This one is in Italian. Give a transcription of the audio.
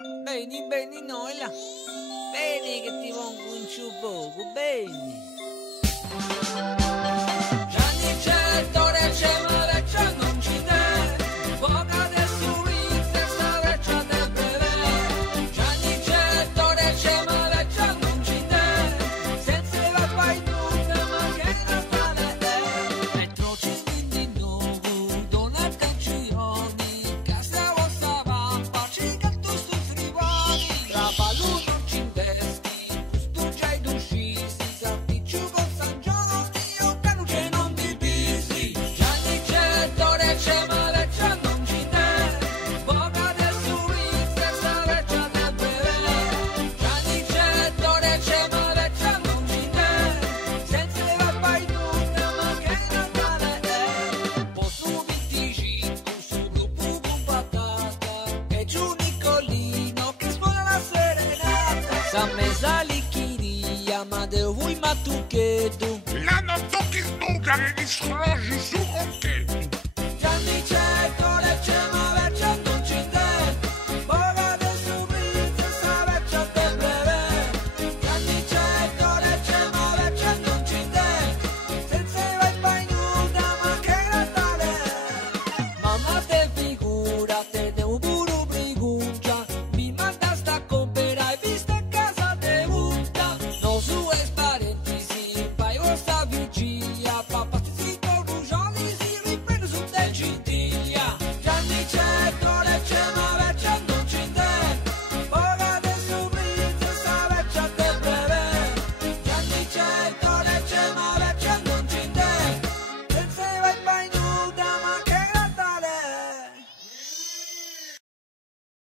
Bene, bene, Noela. Bene che ti pongo un ciù poco, bene. Gianni c'è, Dore c'è, ma vecchia non ci dà. Poca adesso vita, sta vecchia del breve. Gianni c'è, Dore c'è, ma vecchia non ci dà. Senza la fai tutta, ma che la fare è. Metro ci quindi nuovo, dona canzoni. Casa vostra vampa, ci canto stu frivoli. Tra ballo non ci investi, tu già hai d'uscisi. Sapicciu con San Giorgio, io canuce non ti pisi. Gianni c'è, Dore c'è, ma vecchia non ci dà. Poca adesso vista, sta vecchia del breve. Gianni c'è, Dore c'è, ma vecchia non ci dà. Senza le vai tutta, ma che Natale è. Posso 25 sul gruppo con patata. E giù Nicolino che suona la serenata. Sa mesa liquidia, ma de vuoi ma tu che tu. La non tocchi snuga e gli scrolli su con te.